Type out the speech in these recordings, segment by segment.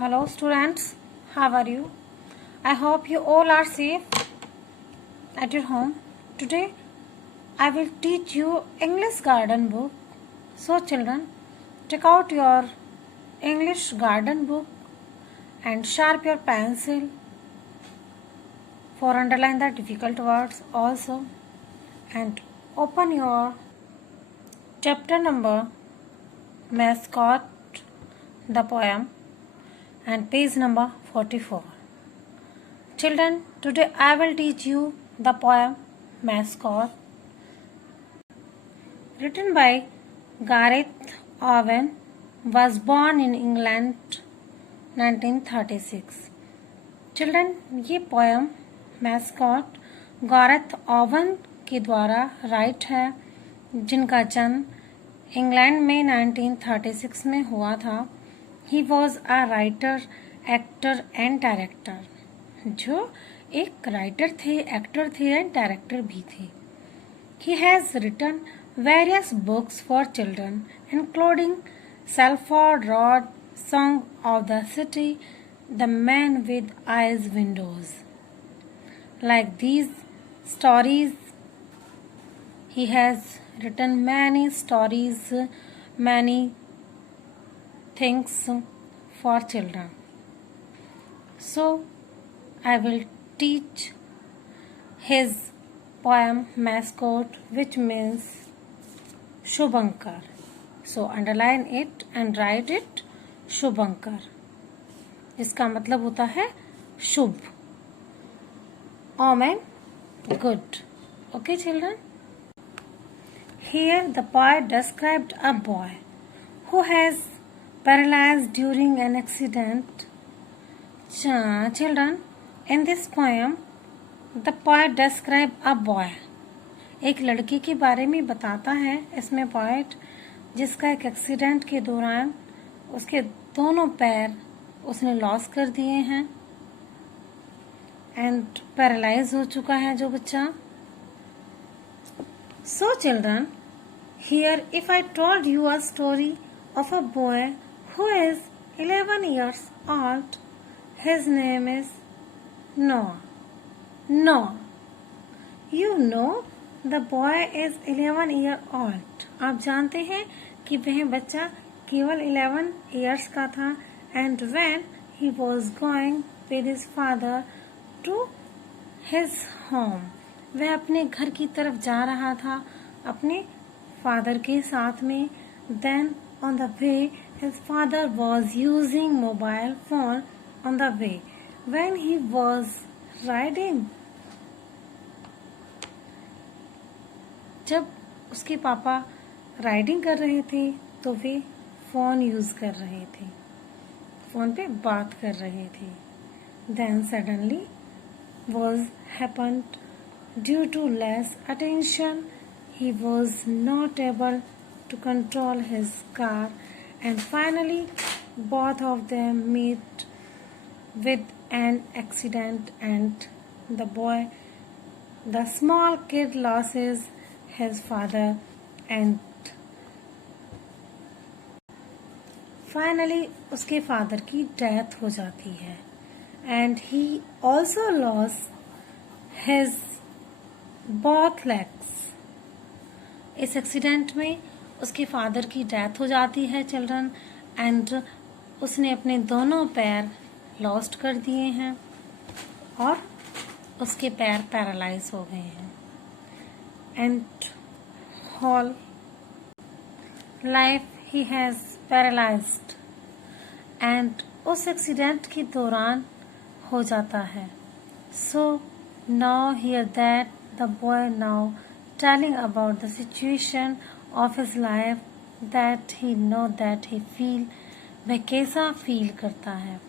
Hello students, how are you? I hope you all are safe at your home. Today I will teach you English garden book. So children, take out your English garden book and sharp your pencil for underline the difficult words also, and open your chapter number Mascot, the poem, and page number 44. Children, today I will teach you the poem Mascot, written by Gareth Owen, was born in England 1936. Children, ये poem mascot Gareth oven के द्वारा right है, जिनका जन्म England में 1936 में हुआ था. He was a writer, actor and director. जो एक राइटर थे, एक्टर थे एंड डायरेक्टर भी थे. He has written various books for children including Selford road, song of the city, the man with eyes windows. Like these stories, he has written many stories, many things for children. So, I will teach his poem Mascot, which means Shubhankar. So, underline it and write it Shubhankar. इसका मतलब होता है शुभ, omen, good. Okay children, here the poet described a boy who has paralyzed during an accident. Children, in this poem the poet described a boy, एक लड़के के बारे में बताता है इसमें पोएट, जिसका एक एक्सीडेंट के दौरान उसके दोनों पैर उसने लॉस कर दिए हैं एंड पैरालाइज हो चुका है जो बच्चा. So children, here if I told you a story of a boy who is 11 years old, his name is नोआ. नोआ, you know the boy is 11 year old. आप जानते हैं कि वह बच्चा केवल 11 years का था. And when he was going with his father to his home, वह अपने घर की तरफ जा रहा था अपने फादर के साथ में. Then on the way his father was using mobile phone on the way. When he was riding, जब उसके पापा राइडिंग कर रहे थे तो वे फोन यूज कर रहे थे, फोन पे बात कर रहे थे. Then suddenly was happened due to less attention. He was not able to control his car, and finally both of them met with an accident, and the small kid loses his father, and finally उसके father की death हो जाती है. And he also lost his both legs. इस accident में उसके father की death हो जाती है चिल्ड्रन, एंड उसने अपने दोनों पैर लॉस्ट कर दिए हैं और उसके पैर पैरालाइज हो गए हैं. And whole life he has paralysed. And उस एक्सीडेंट के दौरान हो जाता है. So now here that the boy now telling about the situation of his life, that he know that he feel, वह कैसा फील करता है.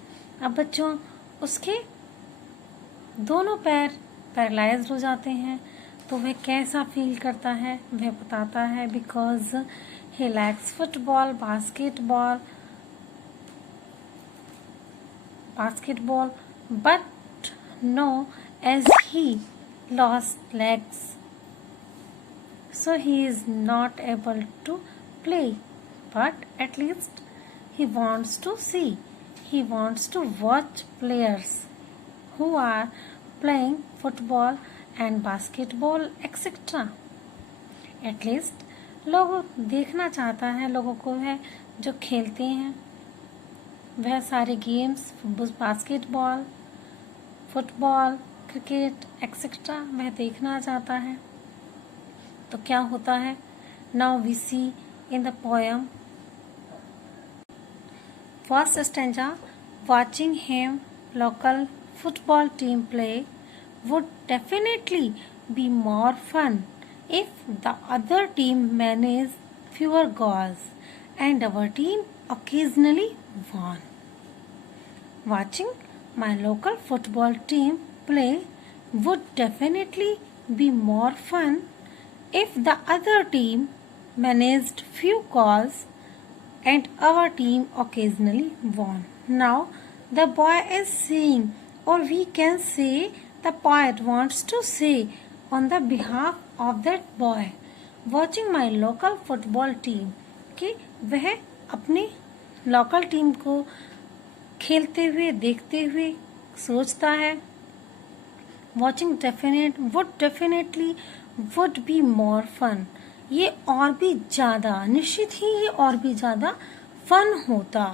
अब बच्चों, उसके दोनों पैर पैरालाइज हो जाते हैं तो वह कैसा फील करता है वह बताता है. Because he likes football, basketball, but no, as he lost legs, so he is not able to play, but at least he wants to see. he wants to watch players who are playing football and basketball etc. At least लोग देखना चाहता है, लोगों को है जो खेलते हैं वह सारे games, basketball, football, cricket etcetera वह देखना चाहता है। तो क्या होता है? Now we see in the poem first stanza, watching him local football team play would definitely be more fun if the other team managed fewer goals and our team occasionally won. Watching my local football team play would definitely be more fun if the other team managed few goals and our team occasionally won. Now the boy is saying, or we can say the poet wants to say on the behalf of that boy watching my local football team कि वह अपनी local team को खेलते हुए देखते हुए सोचता है watching definitely would be more fun, ये और भी ज़्यादा, निश्चित ही ये और भी ज़्यादा फन होता।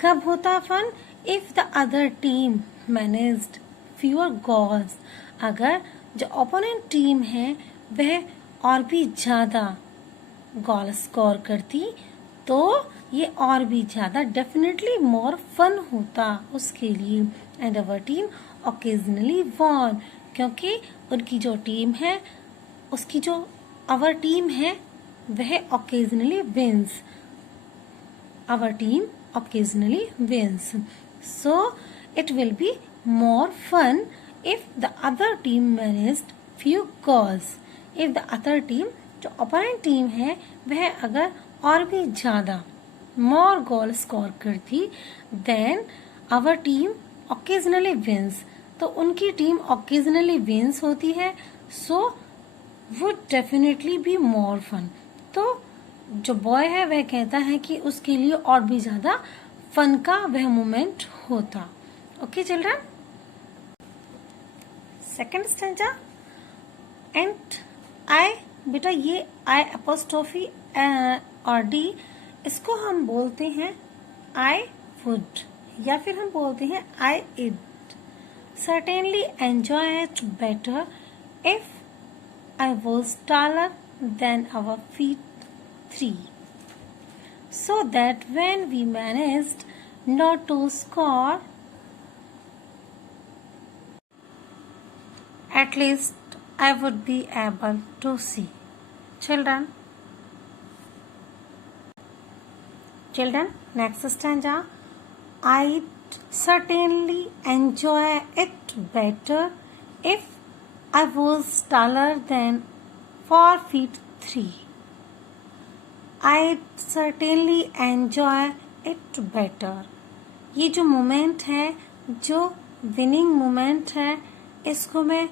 कब होता fun? If the other team managed fewer goals, अगर जो ओपोनेंट टीम है वह और भी ज़्यादा गोल स्कोर करती तो ये और भी ज़्यादा डेफिनेटली मोर फन होता उसके लिए। And our team occasionally won, क्योंकि उनकी जो टीम है उसकी जो अवर टीम है वह occasionally wins, our team occasionally wins. So it will be more fun if the other team managed few goals. If the other team, जो opponent team है वह अगर और भी ज़्यादा more goal score करती then our team occasionally wins, तो उनकी टीम occasionally wins होती है, so would definitely be more fun. तो जो बॉय है वह कहता है कि उसके लिए और भी ज्यादा फन का वह मोमेंट होता। Okay children, second stanza and I, बेटा ये आई अपोस्ट्रोफी और डी इसको हम बोलते हैं आई वुड या फिर हम बोलते हैं I'd certainly enjoy it better if I was taller than our feet 3, so that when we managed not to score, at least I would be able to see. Children, next stanza, I'd certainly enjoy it better if I was taller than 4 feet 3. I certainly enjoy it better. ये जो moment है, जो winning moment है, इसको मैं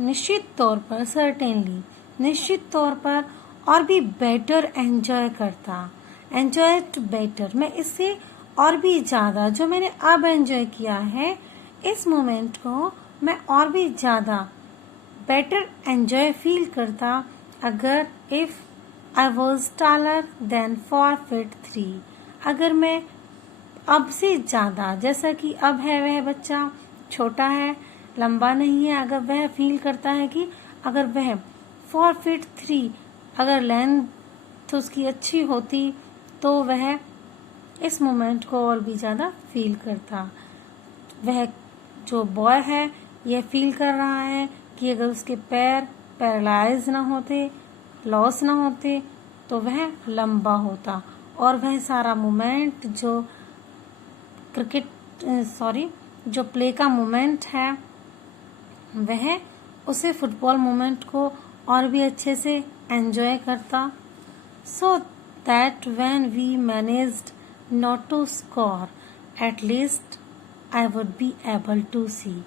निश्चित तौर पर सर्टेनली निश्चित तौर पर और भी बेटर एंजॉय करता। एंजॉय इट बेटर, मैं इससे और भी ज़्यादा जो मैंने अब एंजॉय किया है इस मोमेंट को मैं और भी ज़्यादा बेटर एंजॉय फील करता अगर if I was taller than 4 feet 3. अगर मैं अब से ज़्यादा, जैसा कि अब है वह बच्चा छोटा है, लंबा नहीं है, अगर वह फील करता है कि अगर वह 4 feet 3 अगर लेंथ तो उसकी अच्छी होती तो वह इस मोमेंट को और भी ज़्यादा फील करता। वह जो बॉय है यह फील कर रहा है कि अगर उसके पैर पैरालाइज ना होते, लॉस ना होते तो वह लंबा होता और वह सारा मोमेंट जो जो प्ले का मोमेंट है वह उसे फुटबॉल मोमेंट को और भी अच्छे से एंजॉय करता। So that when we managed not to score at least I would be able to see,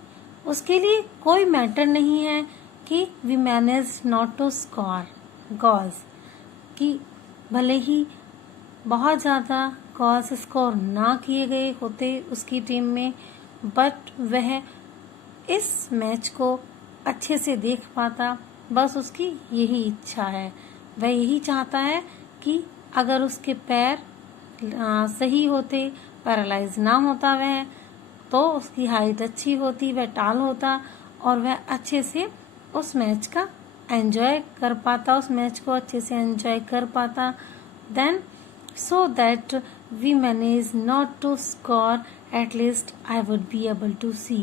उसके लिए कोई मैटर नहीं है कि we manage not to score goals, कि भले ही बहुत ज़्यादा कॉल्स स्कोर ना किए गए होते उसकी टीम में, बट वह इस मैच को अच्छे से देख पाता। बस उसकी यही इच्छा है, वह यही चाहता है कि अगर उसके पैर सही होते, पैरालाइज ना होता वह, तो उसकी हाइट अच्छी होती, वह टाल होता और वह अच्छे से उस मैच का एंजॉय कर पाता, उस मैच को अच्छे से एंजॉय कर पाता। Then so that we manage not to score, at least I would be able to see,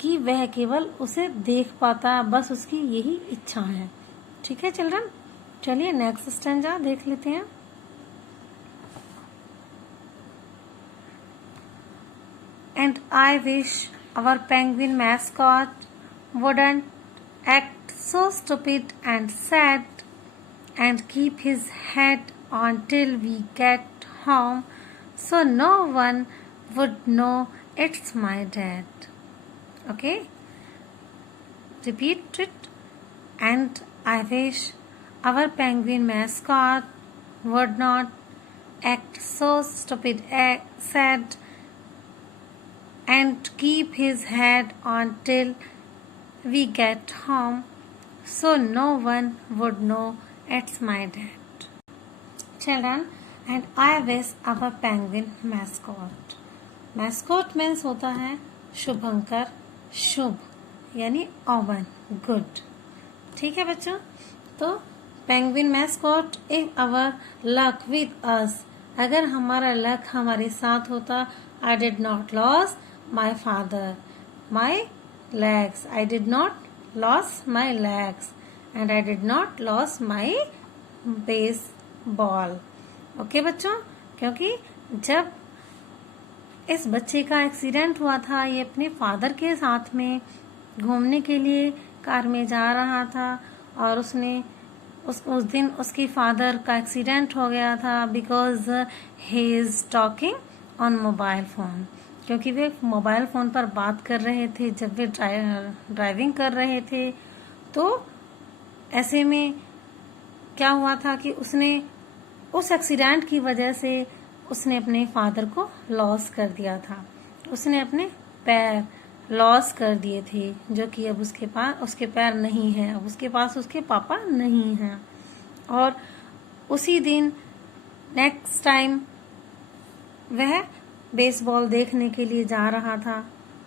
कि वह केवल उसे देख पाता, बस उसकी यही इच्छा है। ठीक है चिल्ड्रन, चलिए नेक्स्ट स्टैंजा देख लेते हैं। And I wish our penguin mascot wouldn't act so stupid and sad and keep his head on till we get home, so no one would know it's my dad. Okay? Repeat it. And I wish our penguin mascot would not act so stupid, sad, and keep his head on till we get home, so no one would know it's my dad. Children, and I wish our penguin mascot. Mascot means होता है शुभंकर, शुभ यानी oven, good. ठीक है बच्चों, तो penguin mascot if our luck with us, अगर हमारा luck हमारे साथ होता, I did not loss my father, my legs, I did not lose my legs, and I did not lose my baseball. Okay बच्चों, क्योंकि जब इस बच्चे का एक्सीडेंट हुआ था, ये अपने फादर के साथ में घूमने के लिए कार में जा रहा था और उसने उस दिन उसके फादर का एक्सीडेंट हो गया था because he is talking on mobile phone, क्योंकि वे मोबाइल फ़ोन पर बात कर रहे थे जब वे ड्राइविंग कर रहे थे। तो ऐसे में क्या हुआ था कि उसने उस एक्सीडेंट की वजह से उसने अपने फादर को लॉस कर दिया था, उसने अपने पैर लॉस कर दिए थे, जो कि अब उसके पैर नहीं हैं, अब उसके पास उसके पापा नहीं हैं। और उसी दिन नेक्स्ट टाइम वह बेसबॉल देखने के लिए जा रहा था,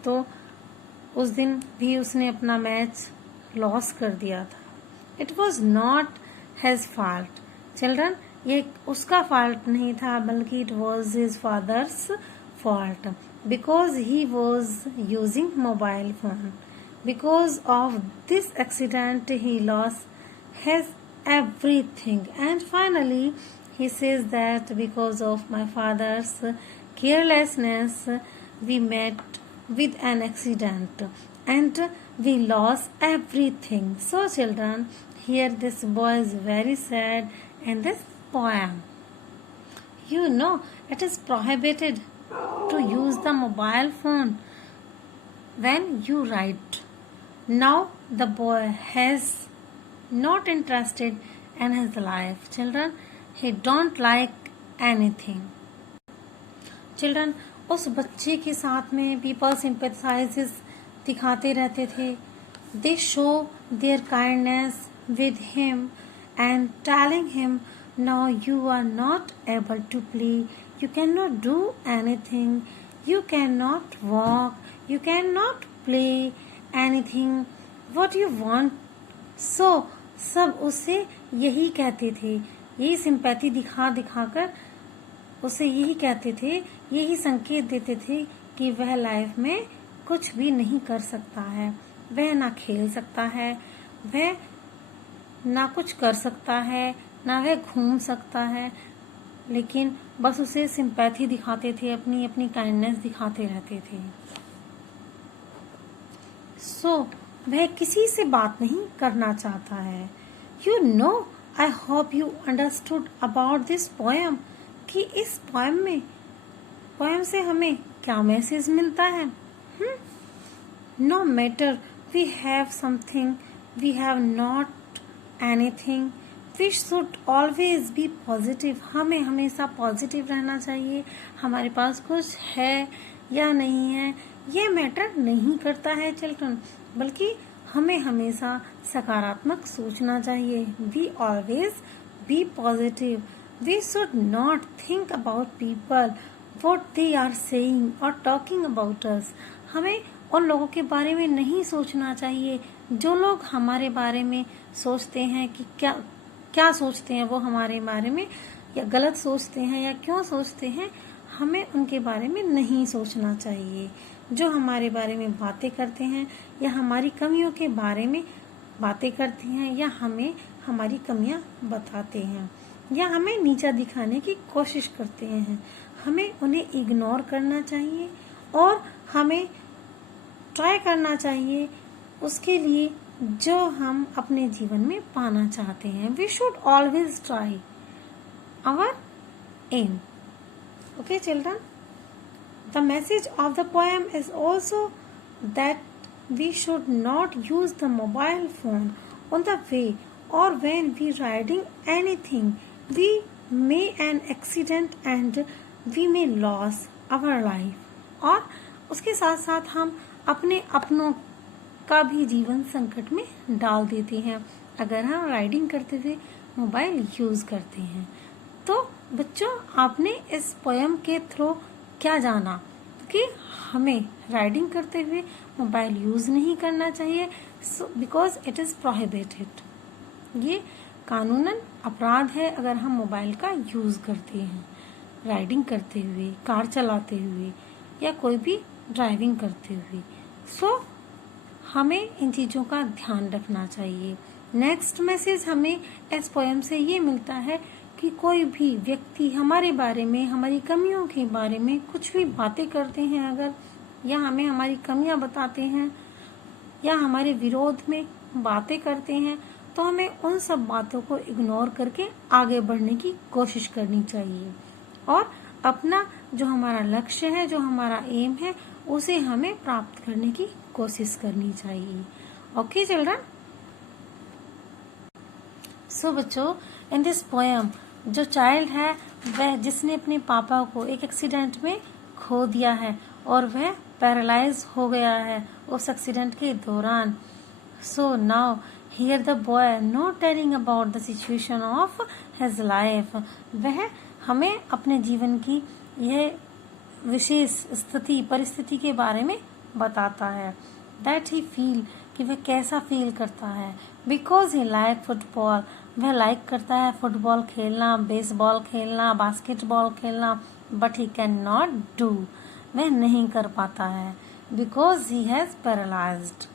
तो उस दिन भी उसने अपना मैच लॉस कर दिया था। It was not his fault children, ये उसका फॉल्ट नहीं था, बल्कि it was his father's fault, because he was using mobile phone. Because of this accident he loss his everything, and finally he says that because of my father's carelessness we met with an accident and we lost everything. So children, here this boy is very sad in this poem. You know, it is prohibited to use the mobile phone when you write. Now the boy has not interested in his life. Children, he don't like anything. Children, उस बच्चे के साथ में people sympathizes दिखाते रहते थे. They show their kindness with him and telling him, now you are not able to play, you cannot do anything, you cannot walk, you cannot play anything what you want. So सब उससे यही कहते थे, यही sympathy दिखाकर उसे यही कहते थे, यही संकेत देते थे कि वह लाइफ में कुछ भी नहीं कर सकता है, वह ना खेल सकता है, वह ना कुछ कर सकता है, ना वह घूम सकता है, लेकिन बस उसे सिंपैथी दिखाते थे, अपनी अपनी काइंडनेस दिखाते रहते थे। वह किसी से बात नहीं करना चाहता है। You know, I hope you understood about this poem, कि इस पोएम से हमें क्या मैसेज मिलता है। No matter we have something, we have not anything, we should always be positive, हमें हमेशा पॉजिटिव रहना चाहिए। हमारे पास कुछ है या नहीं है ये मैटर नहीं करता है चिल्ड्रन, बल्कि हमें हमेशा सकारात्मक सोचना चाहिए। We always be positive. We should not think about people what they are saying और टॉकिंग अबाउट अस। हमें उन लोगों के बारे में नहीं सोचना चाहिए जो लोग हमारे बारे में सोचते हैं कि क्या सोचते हैं वो हमारे बारे में, या गलत सोचते हैं या क्यों सोचते हैं। हमें उनके बारे में नहीं सोचना चाहिए। जो हमारे बारे में बातें करते हैं या हमारी कमियों के बारे में बातें करते हैं या हमें हमारी कमियां बताते हैं या हमें नीचा दिखाने की कोशिश करते हैं, हमें उन्हें इग्नोर करना चाहिए और हमें ट्राई करना चाहिए उसके लिए जो हम अपने जीवन में पाना चाहते हैं। We should always try our aim. Okay, children? The message of the poem is also that we should not use the mobile phone on the way or when we riding anything. We may an accident and we may lose our life. और उसके साथ साथ हम अपने अपनों का भी जीवन संकट में डाल देते हैं अगर हम राइडिंग करते हुए मोबाइल यूज करते हैं। तो बच्चों, आपने इस पोएम के थ्रू क्या जाना कि हमें राइडिंग करते हुए मोबाइल यूज नहीं करना चाहिए, बिकॉज इट इज प्रोहिबिटेड। ये कानूनन अपराध है अगर हम मोबाइल का यूज करते हैं राइडिंग करते हुए, कार चलाते हुए या कोई भी ड्राइविंग करते हुए। सो हमें इन चीजों का ध्यान रखना चाहिए। नेक्स्ट मैसेज हमें इस पोएम से ये मिलता है कि कोई भी व्यक्ति हमारे बारे में, हमारी कमियों के बारे में कुछ भी बातें करते हैं अगर, या हमें हमारी कमियां बताते हैं या हमारे विरोध में बातें करते हैं, तो हमें उन सब बातों को इग्नोर करके आगे बढ़ने की कोशिश करनी चाहिए और अपना जो हमारा लक्ष्य है, जो हमारा एम है, उसे हमें प्राप्त करने की कोशिश करनी चाहिए। Okay children? सो बच्चों, इन दिस पोएम जो चाइल्ड है वह जिसने अपने पापा को एक एक्सीडेंट में खो दिया है और वह पैरालाइज हो गया है उस एक्सीडेंट के दौरान। सो now here the boy not telling about the situation of his life. वह हमें अपने जीवन की यह विशेष स्थिति, परिस्थिति के बारे में बताता है। दैट ही फील, कि वह कैसा फील करता है। बिकॉज ही लाइक फुटबॉल, वह लाइक करता है फुटबॉल खेलना, बेसबॉल खेलना, बास्केटबॉल खेलना, but he can not do, वह नहीं कर पाता है। Because he has paralysed,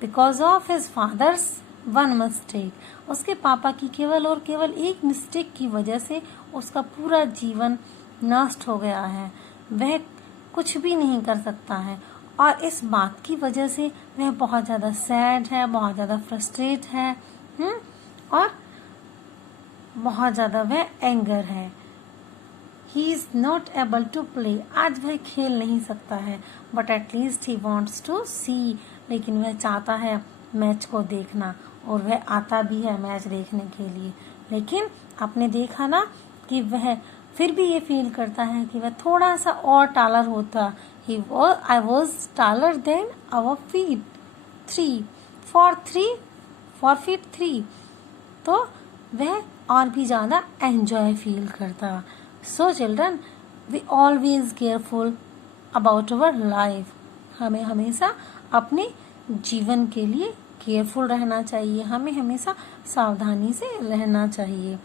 because of his father's one mistake, उसके पापा की केवल और केवल एक मिस्टेक की वजह से उसका पूरा जीवन नष्ट हो गया है। वह कुछ भी नहीं कर सकता है और इस बात की वजह से वह बहुत ज्यादा सैड है, बहुत ज्यादा फ्रस्ट्रेट है और बहुत ज्यादा वह एंगर है। He is not able to play, आज वह खेल नहीं सकता है, but at least he wants to see, लेकिन वह चाहता है मैच को देखना और वह आता भी है मैच देखने के लिए। लेकिन आपने देखा ना कि वह फिर भी ये फील करता है कि वह थोड़ा सा और टालर होता। I was taller than our feet 3 for feet 3, तो वह और भी ज्यादा एंजॉय फील करता। So children, we always careful about our life. हमें हमेशा अपने जीवन के लिए केयरफुल रहना चाहिए, हमें हमेशा सावधानी से रहना चाहिए,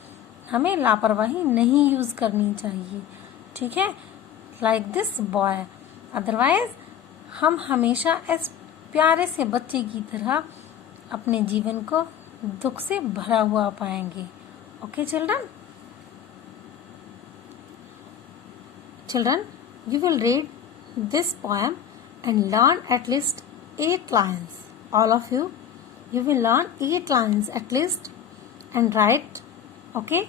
हमें लापरवाही नहीं यूज करनी चाहिए। ठीक है, लाइक दिस बॉय। अदरवाइज हम हमेशा इस प्यारे से बच्चे की तरह अपने जीवन को दुख से भरा हुआ पाएंगे। Okay children? Children, you will read this poem and learn at least 8 lines. All of you will learn 8 lines at least and write, okay?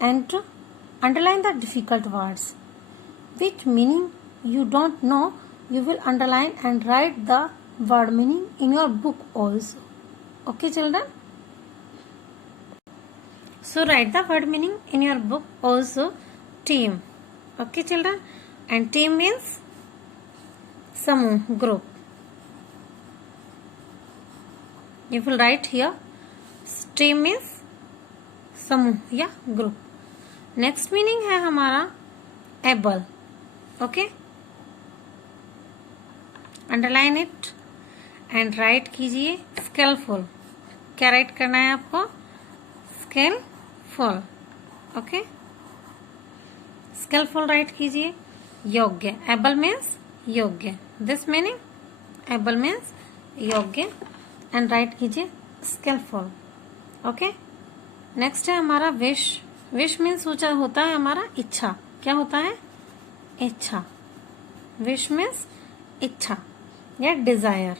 And to underline the difficult words. Which meaning you don't know, you will underline and write the word meaning in your book also. Okay, children? So write the word meaning in your book also. Team. Okay children. And team means samuh, group. You will write here. Team means समूह या group. Next meaning है हमारा able. Okay, underline it and right कीजिए skilful. क्या right करना है आपको? Skilful. Okay, skilful right कीजिए. योग्य. एबल मीन्स योग्य. दिस मीनिंग एबल मीन्स योग्य एंड राइट कीजिए स्किलफुल. ओके, नेक्स्ट है हमारा विश. विश मीन्स होता है हमारा इच्छा. क्या होता है? इच्छा. विश मीन्स इच्छा या desire.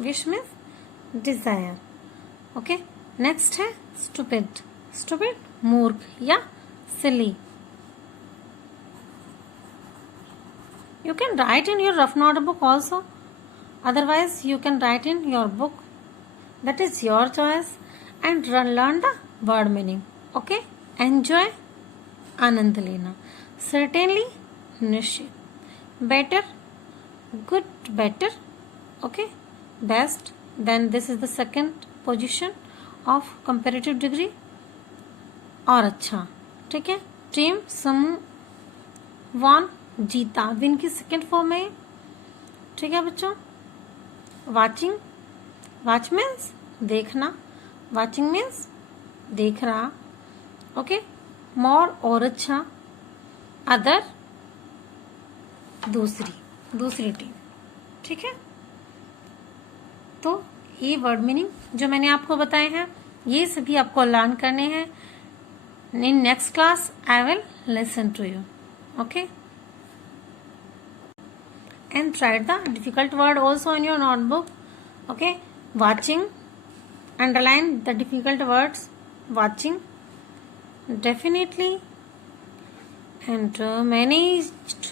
Wish means desire. Okay, next है स्टूपिड. स्टूपिड मूर्ख या सिली. You can write in your rough notebook also. Otherwise, you can write in your book. That is your choice. And learn the word meaning. Okay? Enjoy. आनंद लेना. Certainly. निश्चित. Better. Good. Better. Okay? Best. Then this is the second position of comparative degree. और अच्छा. ठीक है? Team. समूह. Won. जीता. Win की second form है. ठीक है बच्चों. वाचिंग. वॉच मीन्स देखना. वाचिंग मीन्स देख रहा. ओके, मोर और अच्छा. अदर दूसरी टीम. ठीक है, तो ये वर्ड मीनिंग जो मैंने आपको बताए हैं ये सभी आपको लर्न करने हैं. In next class I will listen to you. Okay, and write the difficult word also in your notebook. Okay, watching. Underline the difficult words. Watching. Definitely. And managed.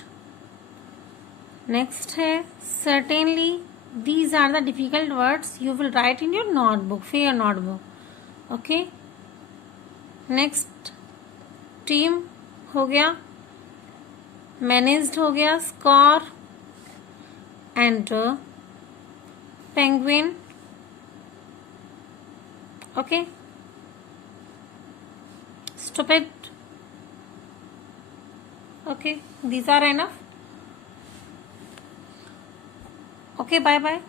Next है certainly. These are the difficult words you will write in your notebook, for your notebook. Okay. Next team हो गया. Managed हो गया. Score. And penguin. Okay, stupid. Okay, these are enough. Okay, bye bye.